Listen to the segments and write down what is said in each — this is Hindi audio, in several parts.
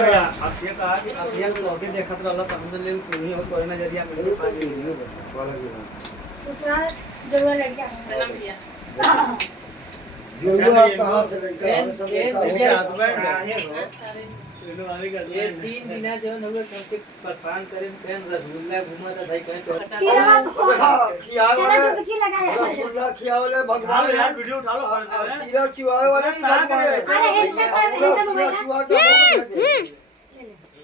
भैया आप ये कहा कि आप ये तो अभी देखा तो अल्लाह तआला ले पूरी हो सोए ना यदि आप मेरे पानी नहीं हो वाला जी तो क्या जरूर लड़का प्रणाम भैया जुआ कहाँ से लेकर मेरे हस्बैंड अच्छा रे ये 3 दिन जो है ना करके परेशान करे पेन रसगुल्ला घुमा था भाई कहीं तो सिरवा खियावे चलो डुबकी लगाया रसगुल्ला खियावे भगवान यार वीडियो उठा लो सीरा खियावे वाले भगवान अरे एक मिनट मोबाइल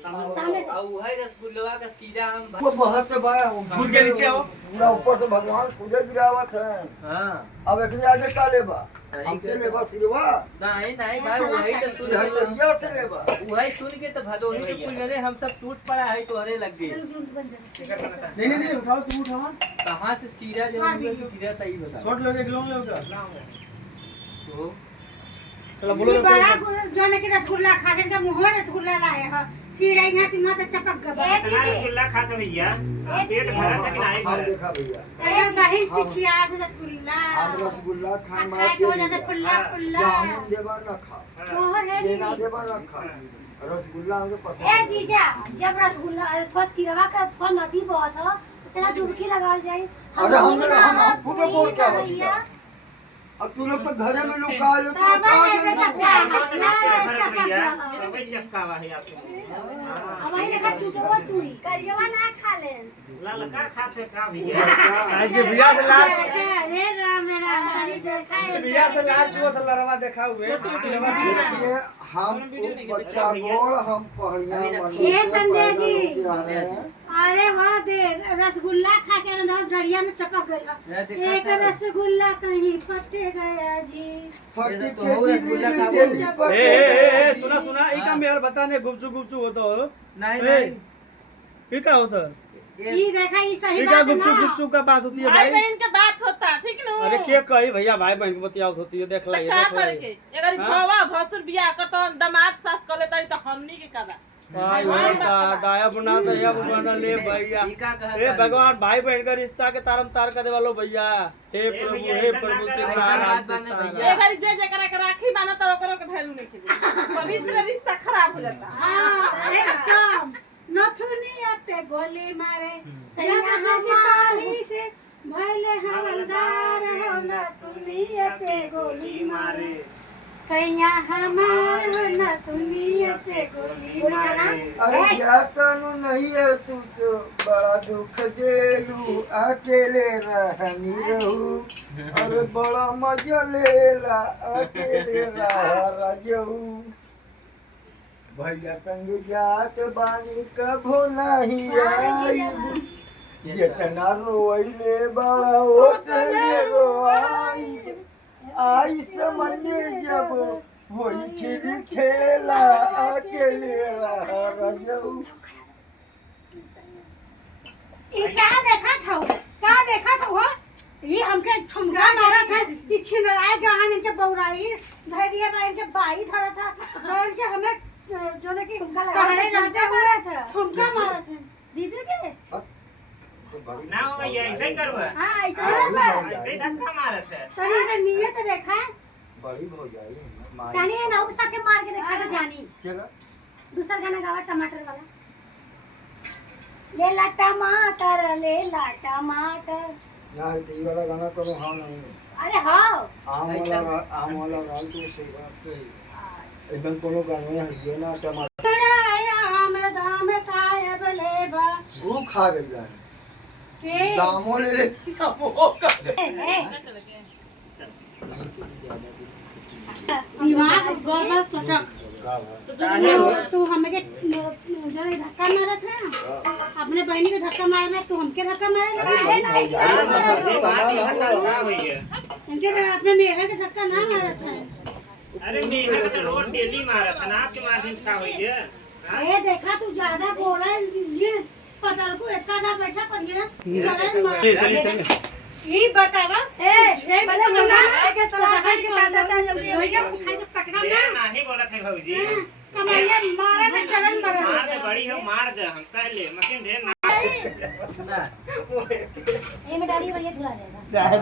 सामने आओ है रसगुल्ला का सीधा हम वो बहुत बड़ा दूध के नीचे आओ पूरा ऊपर से भगवान पूजा गिरावत है हां अब एकने आगे का लेबा हमसे लेबा सिरवा नहीं नहीं भाई वही तो सुन हरिया से लेबा वही सुन के तो भदोही के पुलने हम सब टूट पड़ा है तो अरे लग गए नहीं नहीं उठाओ तुम उठाओ कहां से सीधा जो गिरा था ये बता छोड़ लो एक लोग लो तो चलो बोलो ये बड़ा जो ने के रसगुल्ला खा के मुंह में रसगुल्ला लाए ह सीड़ा यहां से मुंह तक चपक गया रसगुल्ला खा के भैया पेट भरा तक नहीं हम भरा देखा भैया अरे बहन सिखिया रसगुल्ला हम रसगुल्ला खाए खाए मार तो ज्यादा पुल्ला पुल्ला जामुन देबा ना खा तो है देना देबा ना खा रसगुल्ला हमके ए पसंद जीजा जब रसगुल्ला थोड़ा सिरवा का थोड़ा नदी बहुत है चला डुबकी लगाओ जाए अरे हम पूरे बोल क्या भैया अब तू लोग तो घरे में लुका लो तो कोई चक्का वाही आप अब आई देखा चुटवा चुई करियवा ना खा ले ललका खाते का भैया आज भैया से लाल अरे राम तनी देखा भैया से लाल छुआ था लरवा देखा हुए देखिए हम बच्चा बोल हम पहड़िया ये संजय जी अरे वाह दे रसगुल्ला खा के ना डड़िया में चपक गया एक रसगुल्ला कहीं फटे गया जी फटी तो हो रसगुल्ला खाओ ए सुना सुना ई काम यार बताने गुपचुप गुपचुप होता हो नहीं नहीं ये क्या होता ये देखा ये सही ये क्या बात है गुपचुप ना गुपचुप का बात होती है भाई भाई बहन के बात होता ठीक न अरे के कही भैया भाई बहन की बतियावत होती है देख ला ये क्या देख ला करे के अगर भवा भसुर बियाह कर तो दामाद सास कर लेता तो हमनी के कदा भाई बहन दाया बना दे या बना ले भैया ए भगवान भाई बहन का रिश्ता के तारम तार कर दे वालो भैया हे प्रभु सीताराम ये गाड़ी जे जे करा के राखी बाना तो ओकरो के वैल्यू नहीं खेले पवित्र रिश्ता खराब हो जाता हां एकदम नथुनी आते गोली मारे सैया सिपाही से भले हवलदार हो नथुनी आते गोली मारे सैया हमार हो नथुनी आते गोली मारे अरे क्या तनु नहीं है तू तो बड़ा दुख देलू अकेले रहनी रहू अरे बड़ा मजा लेला अकेले रहू भैया संग जात बानी कभो नहीं आई जितना रोइले बड़ा ओतने रोई आई समझ में जब वही फिर खेला अकेले रहू ये क्या देखा था वो ये हमके ठुमका मारा था कि छिनराए गहन इनके बौराई धैर्य बा इनके बाई धरा था और इनके हमें जो ने कि कहने रहते हुए थे ठुमका मारा था दीदी के ना हो भैया ऐसे ही करबा हां ऐसा है ऐसे ही धक्का मारत है तनी के नियत देखा बड़ी हो जाई तनी ना उस साथे मार के देखा जानी चला दूसरा गाना गावा टमाटर वाला ले ला टमाटर ना ये वाला गाना करो हाँ नहीं अरे हाँ आम वाला गाल तो सही एकदम कोनो गाना है ये ना टमाटर आम दाम खाए बलेबा वो खा गई जाए के दामो ले वो का दिमाग गोबर सटक तू हमें के जो धक्का मारा था अपने बहनी को धक्का मारना तू हमके धक्का मारे इनके तो अपने मेहर के धक्का ना मारा था अरे मेघा तो रोज डेली मारा था ना आपके मारने का हो गया ये देखा तू ज्यादा बोला जी पता को एक आधा बैठा कर ये ये बतावा ए भले सुना के सदा के बात आता जल्दी भैया खाए के पकड़ा ये ना नहीं बोला था भौजी कमाइए मारे में चरण मार बड़ा दे बड़ी हो मार दे हम पहले मशीन दे ना ये में डाली भैया धुला जाएगा चाहे